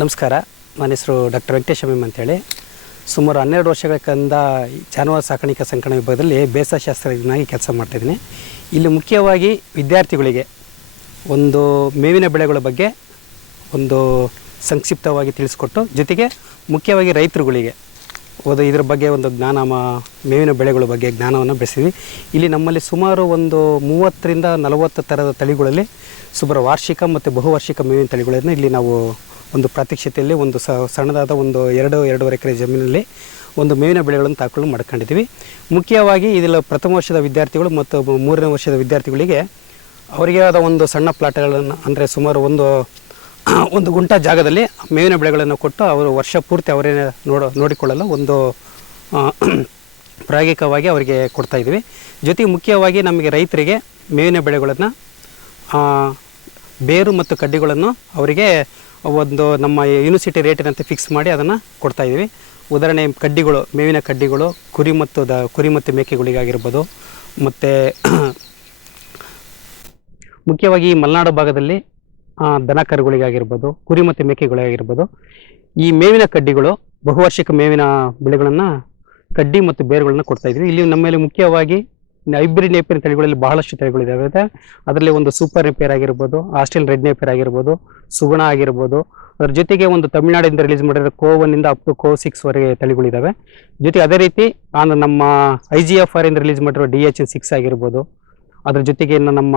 ನಮಸ್ಕಾರ, ನನ್ನ ಹೆಸರು ಡಾಕ್ಟರ್ ವೆಂಕಟೇಶ್ ಎಂ ಅಂತೇಳಿ. ಸುಮಾರು 12 ವರ್ಷಗಳಿಂದ ಜಾನುವಾರು ಸಾಕಾಣಿಕಾ ಸಂಕಲನ ವಿಭಾಗದಲ್ಲಿ ಬೇಸಾಯಶಾಸ್ತ್ರಜ್ಞನಾಗಿ ಕೆಲಸ ಮಾಡ್ತಾಯಿದ್ದೀನಿ. ಇಲ್ಲಿ ಮುಖ್ಯವಾಗಿ ವಿದ್ಯಾರ್ಥಿಗಳಿಗೆ ಒಂದು ಮೇವಿನ ಬೆಳೆಗಳ ಬಗ್ಗೆ ಒಂದು ಸಂಕ್ಷಿಪ್ತವಾಗಿ ತಿಳಿಸ್ಕೊಟ್ಟು, ಜೊತೆಗೆ ಮುಖ್ಯವಾಗಿ ರೈತರುಗಳಿಗೆ ಇದ್ರ ಬಗ್ಗೆ ಒಂದು ಮೇವಿನ ಬೆಳೆಗಳ ಬಗ್ಗೆ ಜ್ಞಾನವನ್ನು ಬೆಳೆಸಿದ್ವಿ. ಇಲ್ಲಿ ನಮ್ಮಲ್ಲಿ ಸುಮಾರು ಒಂದು 30 ರಿಂದ 40 ಥರದ ತಳಿಗಳಲ್ಲಿ ಸುಮಾರು ವಾರ್ಷಿಕ ಮತ್ತು ಬಹುವಾರ್ಷಿಕ ಮೇವಿನ ತಳಿಗಳನ್ನು ಇಲ್ಲಿ ನಾವು ಒಂದು ಪ್ರಾತ್ಯಕ್ಷಿತೆಯಲ್ಲಿ ಒಂದು ಸಣ್ಣದಾದ ಒಂದು 2-2.5 ಎಕರೆ ಜಮೀನಲ್ಲಿ ಒಂದು ಮೇವಿನ ಬೆಳೆಗಳನ್ನು ತಾಕೊಳ್ಳು ಮಾಡ್ಕೊಂಡಿದ್ದೀವಿ. ಮುಖ್ಯವಾಗಿ ಇದೆಲ್ಲ ಪ್ರಥಮ ವರ್ಷದ ವಿದ್ಯಾರ್ಥಿಗಳು ಮತ್ತು 3ನೇ ವರ್ಷದ ವಿದ್ಯಾರ್ಥಿಗಳಿಗೆ ಅವರಿಗೆ ಆದ ಒಂದು ಸಣ್ಣ ಪ್ಲಾಟ್ಗಳನ್ನು, ಅಂದರೆ ಸುಮಾರು ಒಂದು ಗುಂಟ ಜಾಗದಲ್ಲಿ ಮೇವಿನ ಬೆಳೆಗಳನ್ನು ಕೊಟ್ಟು ಅವರು ವರ್ಷ ಪೂರ್ತಿ ಅವರೇ ನೋಡಿಕೊಳ್ಳಲು ಒಂದು ಪ್ರಾಯೋಗಿಕವಾಗಿ ಅವರಿಗೆ ಕೊಡ್ತಾಯಿದ್ವಿ. ಜೊತೆಗೆ ಮುಖ್ಯವಾಗಿ ನಮಗೆ ರೈತರಿಗೆ ಮೇವಿನ ಬೆಳೆಗಳನ್ನು ಬೇರು ಮತ್ತು ಕಡ್ಡಿಗಳನ್ನು ಅವರಿಗೆ ಒಂದು ನಮ್ಮ ಯೂನಿವರ್ಸಿಟಿ ರೇಟಿನಂತೆ ಫಿಕ್ಸ್ ಮಾಡಿ ಅದನ್ನು ಕೊಡ್ತಾಯಿದ್ದೀವಿ. ಉದಾಹರಣೆ ಕಡ್ಡಿಗಳು, ಮೇವಿನ ಕಡ್ಡಿಗಳು ಕುರಿ ಮತ್ತು ಮೇಕೆಗಳಿಗಾಗಿರ್ಬೋದು, ಮತ್ತು ಮುಖ್ಯವಾಗಿ ಈ ಮಲೆನಾಡು ಭಾಗದಲ್ಲಿ ದನ ಕರುಗಳಿಗಾಗಿರ್ಬೋದು, ಕುರಿ ಮತ್ತು ಮೇಕೆಗಳಿಗಾಗಿರ್ಬೋದು, ಈ ಮೇವಿನ ಕಡ್ಡಿಗಳು ಬಹುವಾರ್ಷಿಕ ಮೇವಿನ ಬೆಳೆಗಳನ್ನು ಕಡ್ಡಿ ಮತ್ತು ಬೇರುಗಳನ್ನು ಕೊಡ್ತಾಯಿದ್ವಿ. ಇಲ್ಲಿ ನಮ್ಮಲ್ಲಿ ಮುಖ್ಯವಾಗಿ ಹೈಬ್ರಿಡ್ ನೇಪಿಯರ್ ತಳಿಗಳಲ್ಲಿ ಬಹಳಷ್ಟು ತಳಿಗಳಿದ್ದಾವೆ. ಅದರಲ್ಲಿ ಒಂದು ಸೂಪರ್ ನೇಪಿಯರ್ ಆಗಿರ್ಬೋದು, ಆಸ್ಟ್ರೇಲಿಯನ್ ರೆಡ್ ನೇಪಿಯರ್ ಆಗಿರ್ಬೋದು, ಸುಗುಣ ಆಗಿರ್ಬೋದು, ಅದರ ಜೊತೆಗೆ ಒಂದು ತಮಿಳುನಾಡಿಂದ ರಿಲೀಸ್ ಮಾಡಿರೋ CO1 ಇಂದ ಅಪ್ ಟು CO6 ವರೆಗೆ ತಳಿಗಳಿದ್ದಾವೆ. ಜೊತೆಗೆ ಅದೇ ರೀತಿ ನಮ್ಮ IGFR ಇಂದ ರಿಲೀಸ್ ಮಾಡಿರೋ DHN6 ಆಗಿರ್ಬೋದು, ಅದ್ರ ಜೊತೆಗೆ ಇನ್ನು ನಮ್ಮ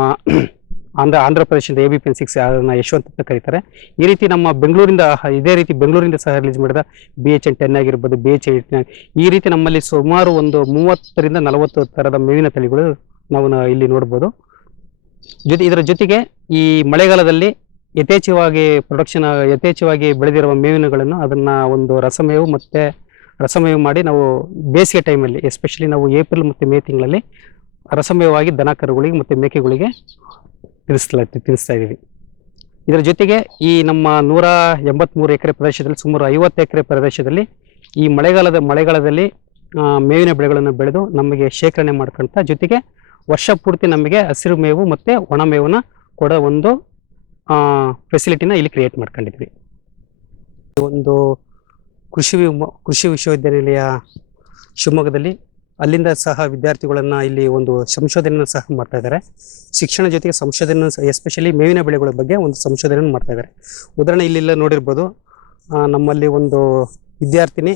ಆಂಧ್ರ ಪ್ರದೇಶದ ABPN6 ಅದನ್ನು ಯಶವಂತ ಅಂತ ಕರೀತಾರೆ. ಈ ರೀತಿ ನಮ್ಮ ಬೆಂಗಳೂರಿಂದ ಸಹ ರಿಲೀಸ್ ಮಾಡಿದ BHN10 ಆಗಿರ್ಬೋದು, BHN8, ಈ ರೀತಿ ನಮ್ಮಲ್ಲಿ ಸುಮಾರು ಒಂದು 30 ರಿಂದ 40 ಥರದ ಮೇವಿನ ತಳಿಗಳು ನಾವು ಇಲ್ಲಿ ನೋಡ್ಬೋದು. ಇದರ ಜೊತೆಗೆ ಈ ಮಳೆಗಾಲದಲ್ಲಿ ಯಥೇಚ್ಛವಾಗಿ ಬೆಳೆದಿರುವ ಮೇವಿನಗಳನ್ನು ಅದನ್ನು ಒಂದು ರಸಮೇವು ಮಾಡಿ ನಾವು ಬೇಸಿಗೆ ಟೈಮಲ್ಲಿ, ಎಸ್ಪೆಷಲಿ ನಾವು ಏಪ್ರಿಲ್ ಮತ್ತು ಮೇ ತಿಂಗಳಲ್ಲಿ ರಸಮೇವಾಗಿ ದನ ಕರುಗಳಿಗೆ ಮತ್ತು ಮೇಕೆಗಳಿಗೆ ತಿಳಿಸ್ತಾ ಇದ್ದೀವಿ. ಇದರ ಜೊತೆಗೆ ಈ ನಮ್ಮ 183 ಎಕರೆ ಪ್ರದೇಶದಲ್ಲಿ ಸುಮಾರು 50 ಎಕರೆ ಪ್ರದೇಶದಲ್ಲಿ ಈ ಮಳೆಗಾಲದಲ್ಲಿ ಮೇವಿನ ಬೆಳೆಗಳನ್ನು ಬೆಳೆದು ನಮಗೆ ಶೇಖರಣೆ ಮಾಡ್ಕೊಂತ, ಜೊತೆಗೆ ವರ್ಷ ಪೂರ್ತಿ ನಮಗೆ ಹಸಿರು ಮೇವು ಮತ್ತು ಒಣ ಮೇವನ್ನು ಕೊಡೋ ಒಂದು ಫೆಸಿಲಿಟಿನ ಇಲ್ಲಿ ಕ್ರಿಯೇಟ್ ಮಾಡ್ಕೊಂಡಿದ್ವಿ. ಒಂದು ಕೃಷಿ ವಿಶ್ವವಿದ್ಯಾನಿಲಯ ಶಿವಮೊಗ್ಗದಲ್ಲಿ ಅಲ್ಲಿಂದ ಸಹ ವಿದ್ಯಾರ್ಥಿಗಳನ್ನು ಇಲ್ಲಿ ಒಂದು ಸಂಶೋಧನೆಯನ್ನು ಸಹ ಮಾಡ್ತಾ ಇದ್ದಾರೆ. ಶಿಕ್ಷಣ ಜೊತೆಗೆ ಸಂಶೋಧನೆ, ಎಸ್ಪೆಷಲಿ ಮೇವಿನ ಬೆಳೆಗಳ ಬಗ್ಗೆ ಒಂದು ಸಂಶೋಧನೆಯನ್ನು ಮಾಡ್ತಾ ಇದ್ದಾರೆ. ಉದಾಹರಣೆ ಇಲ್ಲೆಲ್ಲ ನೋಡಿರ್ಬೋದು, ನಮ್ಮಲ್ಲಿ ಒಂದು ವಿದ್ಯಾರ್ಥಿನಿ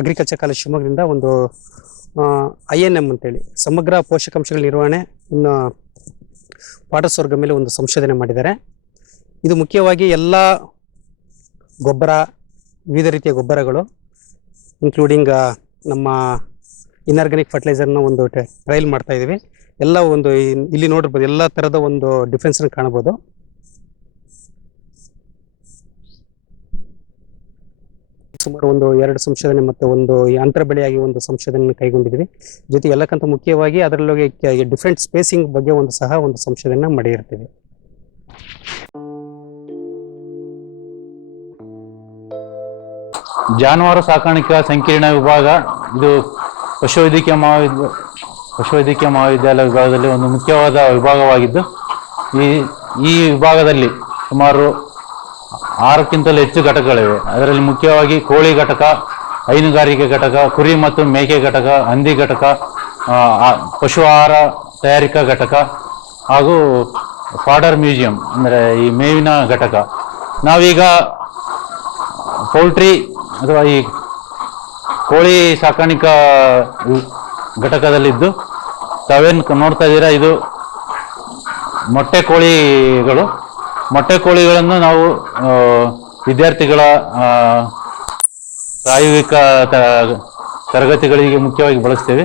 ಅಗ್ರಿಕಲ್ಚರ್ ಕಾಲೇಜ್ ಶಿವಮೊಗ್ಗದಿಂದ ಒಂದು INM ಅಂತೇಳಿ ಸಮಗ್ರ ಪೋಷಕಾಂಶಗಳ ನಿರ್ವಹಣೆ ಇನ್ನು ಪಾಠಸರ್ಗ ಮೇಲೆ ಒಂದು ಸಂಶೋಧನೆ ಮಾಡಿದ್ದಾರೆ. ಇದು ಮುಖ್ಯವಾಗಿ ಎಲ್ಲ ಗೊಬ್ಬರ, ವಿವಿಧ ರೀತಿಯ ಗೊಬ್ಬರಗಳು ಇನ್ಕ್ಲೂಡಿಂಗ್ ನಮ್ಮ ಇನ್ಆರ್ಗಾನಿಕ್ ಫರ್ಟಿಲೈಸರ್ನ ಒಂದು ಟ್ರಯಲ್ ಮಾಡ್ತಾ ಇದ್ದೀವಿ. ಎಲ್ಲ ಒಂದು ಇಲ್ಲಿ ನೋಡಿರ್ಬೋದು, ಎಲ್ಲ ಥರದ ಒಂದು ಡಿಫ್ರೆನ್ಸ್ನ ಕಾಣ್ಬೋದು. ಸುಮಾರು ಒಂದು 2 ಸಂಶೋಧನೆ ಮತ್ತು ಒಂದು ಅಂತರ ಬೆಳೆಯಾಗಿ ಒಂದು ಸಂಶೋಧನೆ ಕೈಗೊಂಡಿದ್ವಿ. ಜೊತೆಗೆ ಎಲ್ಲಕ್ಕಿಂತ ಮುಖ್ಯವಾಗಿ ಅದರೊಳಗೆ ಡಿಫ್ರೆಂಟ್ ಸ್ಪೇಸಿಂಗ್ ಬಗ್ಗೆ ಒಂದು ಸಹ ಒಂದು ಸಂಶೋಧನೆ ಮಾಡಿರ್ತೀವಿ. ಜಾನುವಾರು ಸಾಕಾಣಿಕಾ ಸಂಕೀರ್ಣ ವಿಭಾಗ ಇದು ಪಶುವೈದ್ಯಕೀಯ ಮಹಾವಿದ್ಯಾಲಯ ವಿಭಾಗದಲ್ಲಿ ಒಂದು ಮುಖ್ಯವಾದ ವಿಭಾಗವಾಗಿದ್ದು, ಈ ವಿಭಾಗದಲ್ಲಿ ಸುಮಾರು 6ಕ್ಕಿಂತಲೂ ಹೆಚ್ಚು ಘಟಕಗಳಿವೆ. ಅದರಲ್ಲಿ ಮುಖ್ಯವಾಗಿ ಕೋಳಿ ಘಟಕ, ಹೈನುಗಾರಿಕೆ ಘಟಕ, ಕುರಿ ಮತ್ತು ಮೇಕೆ ಘಟಕ, ಹಂದಿ ಘಟಕ, ಪಶು ಆಹಾರ ತಯಾರಿಕಾ ಘಟಕ ಹಾಗೂ ಫಾಡರ್ ಮ್ಯೂಸಿಯಂ ಅಂದರೆ ಈ ಮೇವಿನ ಘಟಕ. ನಾವೀಗ ಪೌಲ್ಟ್ರಿ ಅಥವಾ ಈ ಕೋಳಿ ಸಾಕಾಣಿಕಾ ಘಟಕದಲ್ಲಿದ್ದು, ತಾವೇನು ನೋಡ್ತಾ ಇದ್ದೀರಾ, ಇದು ಮೊಟ್ಟೆ ಕೋಳಿಗಳನ್ನು ನಾವು ವಿದ್ಯಾರ್ಥಿಗಳ ಪ್ರಾಯೋಗಿಕ ತರಗತಿಗಳಿಗೆ ಮುಖ್ಯವಾಗಿ ಬಳಸ್ತೇವೆ.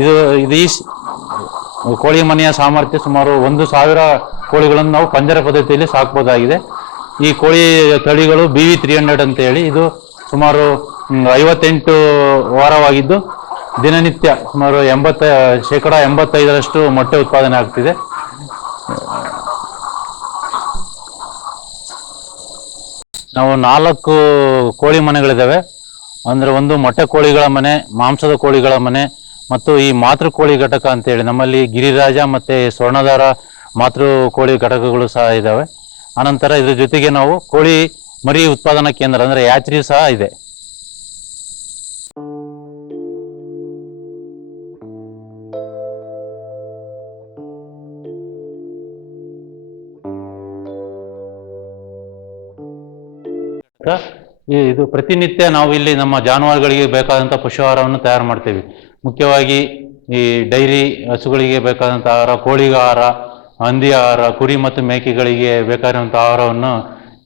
ಇದು ಈ ಕೋಳಿ ಮನೆಯ ಸಾಮರ್ಥ್ಯ ಸುಮಾರು 1,000 ಕೋಳಿಗಳನ್ನು ನಾವು ಪಂಜರ ಪದ್ಧತಿಯಲ್ಲಿ ಸಾಕ್ಬೋದಾಗಿದೆ. ಈ ಕೋಳಿ ತಳಿಗಳು BV300 ಅಂತ ಹೇಳಿ, ಇದು ಸುಮಾರು 58 ವಾರವಾಗಿದ್ದು ದಿನನಿತ್ಯ ಸುಮಾರು 85% ಮೊಟ್ಟೆ ಉತ್ಪಾದನೆ ಆಗ್ತಿದೆ. ನಾವು 4 ಕೋಳಿ ಮನೆಗಳಿದ್ದಾವೆ. ಅಂದರೆ ಒಂದು ಮೊಟ್ಟೆ ಕೋಳಿಗಳ ಮನೆ, ಮಾಂಸದ ಕೋಳಿಗಳ ಮನೆ ಮತ್ತು ಈ ಮಾತೃ ಕೋಳಿ ಘಟಕ ಅಂತೇಳಿ ನಮ್ಮಲ್ಲಿ ಗಿರಿರಾಜ ಮತ್ತು ಸ್ವರ್ಣಧಾರ ಮಾತೃ ಕೋಳಿ ಘಟಕಗಳು ಸಹ ಇದ್ದಾವೆ. ಅನಂತರ ಇದ್ರ ಜೊತೆಗೆ ನಾವು ಕೋಳಿ ಮರಿ ಉತ್ಪಾದನಾ ಕೇಂದ್ರ ಅಂದರೆ ಹ್ಯಾಚರಿ ಸಹ ಇದೆ. ಇದು ಪ್ರತಿನಿತ್ಯ ನಾವು ಇಲ್ಲಿ ನಮ್ಮ ಜಾನುವಾರುಗಳಿಗೆ ಬೇಕಾದಂಥ ಪಶು ಆಹಾರವನ್ನು ತಯಾರು ಮಾಡ್ತೇವೆ. ಮುಖ್ಯವಾಗಿ ಈ ಡೈರಿ ಹಸುಗಳಿಗೆ ಬೇಕಾದಂಥ ಆಹಾರ, ಕೋಳಿಗೆ ಆಹಾರ, ಹಂದಿ ಆಹಾರ, ಕುರಿ ಮತ್ತು ಮೇಕೆಗಳಿಗೆ ಬೇಕಾಗಿರುವಂಥ ಆಹಾರವನ್ನು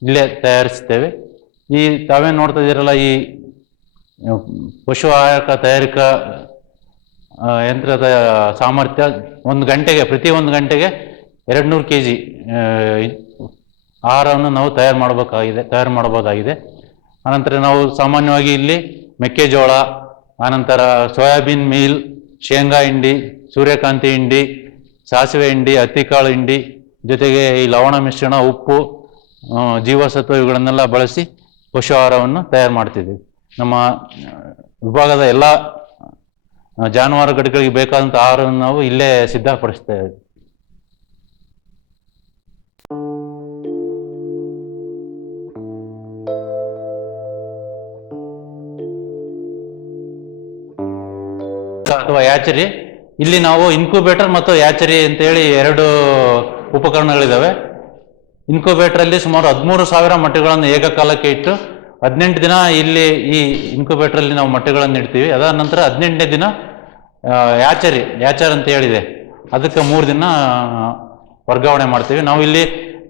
ಇಲ್ಲೇ ತಯಾರಿಸ್ತೇವೆ. ಈ ತಾವೇನು ನೋಡ್ತಾ ಇದ್ದೀರಲ್ಲ, ಈ ಪಶು ಆಹಾರ ತಯಾರಿಕಾ ಯಂತ್ರದ ಸಾಮರ್ಥ್ಯ ಪ್ರತಿ ಒಂದು ಗಂಟೆಗೆ 200 kg ಆಹಾರವನ್ನು ನಾವು ತಯಾರು ಮಾಡಬಹುದಾಗಿದೆ. ಅನಂತರ ನಾವು ಸಾಮಾನ್ಯವಾಗಿ ಇಲ್ಲಿ ಮೆಕ್ಕೆಜೋಳ, ಅನಂತರ ಸೋಯಾಬೀನ್ ಮೀಲ್, ಶೇಂಗಾ ಹಿಂಡಿ, ಸೂರ್ಯಕಾಂತಿ ಹಿಂಡಿ, ಸಾಸಿವೆ ಹಿಂಡಿ, ಹತ್ತಿಕಾಳು ಹಿಂಡಿ, ಜೊತೆಗೆ ಈ ಲವಣ ಮಿಶ್ರಣ, ಉಪ್ಪು, ಜೀವಸತ್ವ ಇವುಗಳನ್ನೆಲ್ಲ ಬಳಸಿ ಪಶು ಆಹಾರವನ್ನು ತಯಾರು ಮಾಡ್ತಿದ್ದೀವಿ. ನಮ್ಮ ವಿಭಾಗದ ಎಲ್ಲ ಜಾನುವಾರು ಘಟಕಗಳಿಗೆ ಬೇಕಾದಂಥ ಆಹಾರವನ್ನು ನಾವು ಇಲ್ಲೇ ಸಿದ್ಧಪಡಿಸ್ತೇವೆ. ಅಥವಾ ಹ್ಯಾಚರಿ, ಇಲ್ಲಿ ನಾವು ಇನ್ಕ್ಯುಬೇಟರ್ ಮತ್ತು ಹ್ಯಾಚರಿ ಅಂತೇಳಿ 2 ಉಪಕರಣಗಳಿದ್ದಾವೆ. ಇನ್ಕ್ಯುಬೇಟರಲ್ಲಿ ಸುಮಾರು 13,000 ಮೊಟ್ಟೆಗಳನ್ನು ಏಕಕಾಲಕ್ಕೆ ಇಟ್ಟು 18 ದಿನ ಇಲ್ಲಿ ಈ ಇನ್ಕ್ಯುಬೇಟರಲ್ಲಿ ನಾವು ಮೊಟ್ಟೆಗಳನ್ನು ಇಡ್ತೀವಿ. ಅದಾದ ನಂತರ 18ನೇ ದಿನ ಹ್ಯಾಚರ್ ಅಂತ ಹೇಳಿದೆ, ಅದಕ್ಕೆ 3 ದಿನ ವರ್ಗಾವಣೆ ಮಾಡ್ತೀವಿ. ನಾವು ಇಲ್ಲಿ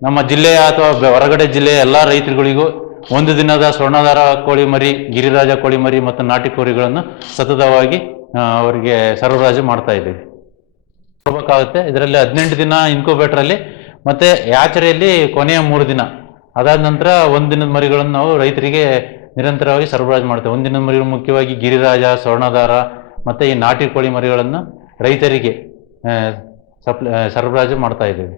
ನಮ್ಮ ಜಿಲ್ಲೆಯ ಅಥವಾ ಹೊರಗಡೆ ಜಿಲ್ಲೆಯ ಎಲ್ಲ ರೈತರುಗಳಿಗೂ 1 ದಿನದ ಸ್ವರ್ಣಧಾರ ಕೋಳಿ ಮರಿ, ಗಿರಿರಾಜ ಕೋಳಿ ಮರಿ ಮತ್ತು ನಾಟಿ ಕೋಳಿಗಳನ್ನು ಸತತವಾಗಿ ಅವರಿಗೆ ಸರಬರಾಜು ಮಾಡ್ತಾ ಇದ್ದೀವಿ. ಕೊಡಬೇಕಾಗುತ್ತೆ. ಇದರಲ್ಲಿ 18 ದಿನ ಇನ್ಕ್ಯುಬೇಟರಲ್ಲಿ ಮತ್ತು ಹ್ಯಾಚರಿಯಲ್ಲಿ ಕೊನೆಯ 3 ದಿನ. ಅದಾದ ನಂತರ 1 ದಿನದ ಮರಿಗಳನ್ನು ನಾವು ರೈತರಿಗೆ ನಿರಂತರವಾಗಿ ಸರಬರಾಜು ಮಾಡ್ತೇವೆ. 1 ದಿನದ ಮರಿಗಳು ಮುಖ್ಯವಾಗಿ ಗಿರಿರಾಜ, ಸ್ವರ್ಣಧಾರ ಮತ್ತು ಈ ನಾಟಿ ಕೋಳಿ ಮರಿಗಳನ್ನು ರೈತರಿಗೆ ಸರಬರಾಜು ಮಾಡ್ತಾ ಇದ್ದೀವಿ.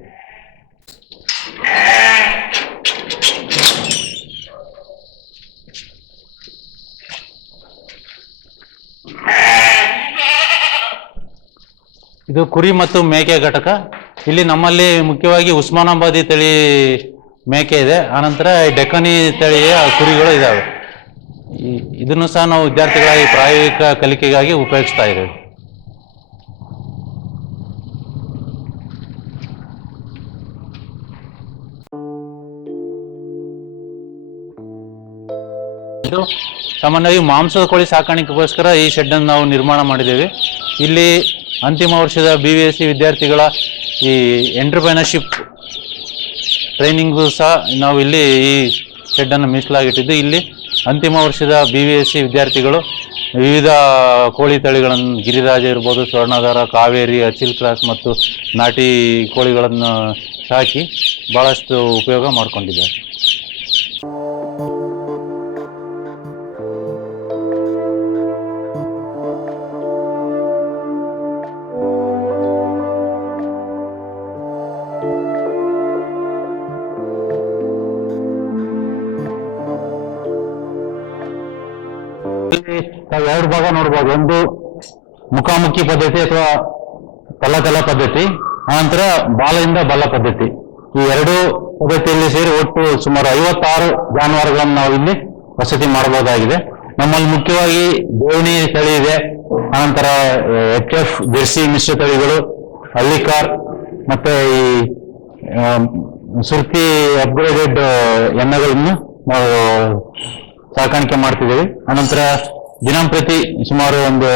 ಇದು ಕುರಿ ಮತ್ತು ಮೇಕೆ ಘಟಕ. ಇಲ್ಲಿ ನಮ್ಮಲ್ಲಿ ಮುಖ್ಯವಾಗಿ ಉಸ್ಮಾನಾಬಾದಿ ತಳಿ ಮೇಕೆ ಇದೆ, ಆನಂತರ ಡೆಕ್ಕನಿ ತಳಿಯ ಕುರಿಗಳು ಇದ್ದಾವೆ. ಇದನ್ನು ಸಹ ನಾವು ವಿದ್ಯಾರ್ಥಿಗಳಾಗಿ ಪ್ರಾಯೋಗಿಕ ಕಲಿಕೆಗಾಗಿ ಉಪಯೋಗಿಸ್ತಾ ಇದ್ದೇವೆ. ಇದು ಸಾಮಾನ್ಯವಾಗಿ ಮಾಂಸದ ಕೋಳಿ ಸಾಕಾಣಿಕೆಗೋಸ್ಕರ ಈ ಶೆಡ್ ಅನ್ನು ನಾವು ನಿರ್ಮಾಣ ಮಾಡಿದ್ದೇವೆ. ಇಲ್ಲಿ ಅಂತಿಮ ವರ್ಷದ BVSC ವಿದ್ಯಾರ್ಥಿಗಳ ಈ ಎಂಟರ್ಪ್ರೈನರ್ಶಿಪ್ ಟ್ರೈನಿಂಗು ಸಹ ನಾವು ಇಲ್ಲಿ ಈ ಶೆಡ್ ಅನ್ನು ಮೀಸಲಾಗಿಟ್ಟಿದ್ದು, ಇಲ್ಲಿ ಅಂತಿಮ ವರ್ಷದ BVSC ವಿದ್ಯಾರ್ಥಿಗಳು ವಿವಿಧ ಕೋಳಿ ತಳಿಗಳನ್ನು, ಗಿರಿರಾಜ ಇರ್ಬೋದು, ಸ್ವರ್ಣಧಾರ, ಕಾವೇರಿ, ಅಚಿಲ್ ಕ್ರಾಸ್ ಮತ್ತು ನಾಟಿ ಕೋಳಿಗಳನ್ನು ಸಾಕಿ ಭಾಳಷ್ಟು ಉಪಯೋಗ ಮಾಡಿಕೊಂಡಿದ್ದಾರೆ. ನಾವು ಎರಡು ಭಾಗ ನೋಡ್ಬೋದು. ಒಂದು ಮುಖಾಮುಖಿ ಪದ್ಧತಿ ಅಥವಾ ತಲ ಪದ್ಧತಿ, ಆನಂತರ ಬಾಲದಿಂದ ಬಲ ಪದ್ಧತಿ. ಈ ಎರಡು ಪದ್ಧತಿಯಲ್ಲಿ ಸೇರಿ ಒಟ್ಟು ಸುಮಾರು 56 ಜಾನುವಾರುಗಳನ್ನು ನಾವು ಇಲ್ಲಿ ವಸತಿ ಮಾಡಬಹುದಾಗಿದೆ. ನಮ್ಮಲ್ಲಿ ಮುಖ್ಯವಾಗಿ ದೇವಣಿ ತಳಿ ಇದೆ, ಆನಂತರ HF ಜೆರ್ಸಿ ಮಿಶ್ರ ತಳಿಗಳು, ಹಳ್ಳಿಕಾರ್, ಮತ್ತೆ ಈ ಸುರ್ತಿ ಅಪ್ಗ್ರೇಡೆಡ್ ಎಮ್ಮೆಗಳನ್ನು ನಾವು ಸಾಕಾಣಿಕೆ ಮಾಡ್ತಿದ್ದೇವೆ. ಅನಂತರ ದಿನಂಪ್ರತಿ ಸುಮಾರು ಒಂದು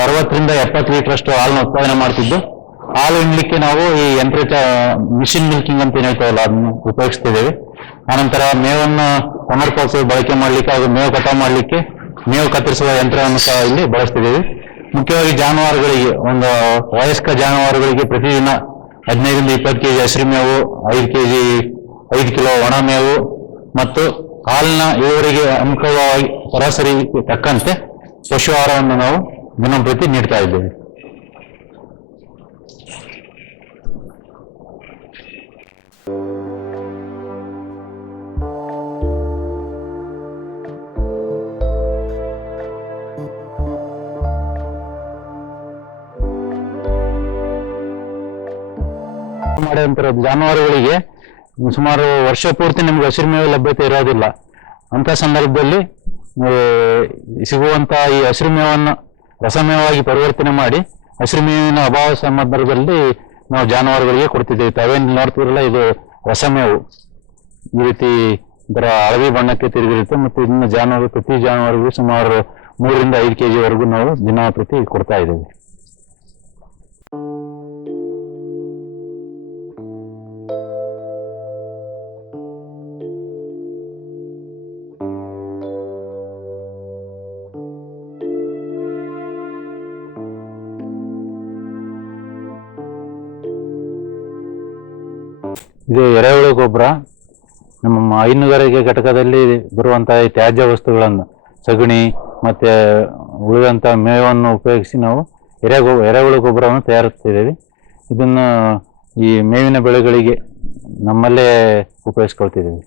60 ರಿಂದ 70 ಲೀಟರ್ ಅಷ್ಟು ಹಾಲನ್ನು ಉತ್ಪಾದನೆ ಮಾಡ್ತಿದ್ದು, ಹಾಲು ಹಿಂಡ್ಲಿಕ್ಕೆ ನಾವು ಈ ಮಿಷಿನ್ ಮಿಲ್ಕಿಂಗ್ ಅಂತ ಏನ್ ಹೇಳ್ತಾವಲ್ಲ ಅದನ್ನು ಉಪಯೋಗಿಸ್ತಿದ್ದೇವೆ. ಆನಂತರ ಮೇವನ್ನು ಸಮರ್ಪಕ ಬಳಕೆ ಮಾಡ್ಲಿಕ್ಕೆ ಹಾಗೂ ಮೇವು ಕಟಾವು ಮಾಡ್ಲಿಕ್ಕೆ ಮೇವು ಕತ್ತರಿಸುವ ಯಂತ್ರವನ್ನು ಸಹ ಇಲ್ಲಿ ಬಳಸ್ತಿದ್ದೇವೆ. ಮುಖ್ಯವಾಗಿ ಜಾನುವಾರುಗಳಿಗೆ, ಒಂದು ವಯಸ್ಕ ಜಾನುವಾರುಗಳಿಗೆ ಪ್ರತಿದಿನ 15 ರಿಂದ 20 ಕೆಜಿ ಹಸಿರು ಮೇವು, 5 ಕಿಲೋ ಒಣ ಮೇವು ಮತ್ತು ಹಾಲಿನ ಇಳುವರಿಗೆ ಅನುಕೂಲವಾಗಿ ಸರಾಸರಿ ತಕ್ಕಂತೆ ಪಶು ಆಹಾರವನ್ನು ನಾವು ದಿನಂಪ್ರತಿ ನೀಡ್ತಾ ಇದ್ದೇವೆ. ಮಾಡಿದಂತರ ಜಾನುವಾರುಗಳಿಗೆ ಸುಮಾರು ವರ್ಷ ಪೂರ್ತಿ ನಮ್ಗೆ ಹಸಿರು ಮೇವು ಲಭ್ಯತೆ ಇರೋದಿಲ್ಲ. ಅಂತ ಸಂದರ್ಭದಲ್ಲಿ ಸಿಗುವಂತ ಈ ಹಸಿರು ಮೇವನ್ನು ರಸಮೇವಾಗಿ ಪರಿವರ್ತನೆ ಮಾಡಿ ಹಸಿರು ಮೇವಿನ ಅಭಾವ ಸಂದರ್ಭದಲ್ಲಿ ನಾವು ಜಾನುವಾರುಗಳಿಗೆ ಕೊಡ್ತಿದ್ದೇವೆ. ತಾವೇನು ನೋಡ್ತಿರಲ್ಲ, ಇದು ರಸಮೇವು ಈ ರೀತಿ ಇದರ ಹಳದಿ ಬಣ್ಣಕ್ಕೆ ತಿರುಗಿರುತ್ತೆ ಮತ್ತು ಇದನ್ನ ಪ್ರತಿ ಜಾನುವಾರಿಗೂ ಸುಮಾರು 3 ರಿಂದ 5 ಕೆಜಿ ವರೆಗೂ ನಾವು ದಿನ ಪ್ರತಿ ಕೊಡ್ತಾ ಇದ್ದೇವೆ. ಇದು ಎರೆಹುಳು ಗೊಬ್ಬರ. ನಮ್ಮ ಹೈನುಗಾರಿಕೆ ಘಟಕದಲ್ಲಿ ಬರುವಂತಹ ತ್ಯಾಜ್ಯ ವಸ್ತುಗಳನ್ನು, ಸಗಣಿ ಮತ್ತೆ ಉಳಿದಂಥ ಮೇವನ್ನು ಉಪಯೋಗಿಸಿ ನಾವು ಎರೆಹುಳು ಗೊಬ್ಬರವನ್ನು ತಯಾರಿಸ್ತಿದ್ದೇವೆ. ಇದನ್ನು ಈ ಮೇವಿನ ಬೆಳೆಗಳಿಗೆ ನಮ್ಮಲ್ಲೇ ಉಪಯೋಗಿಸ್ಕೊಳ್ತಿದ್ದೇವೆ.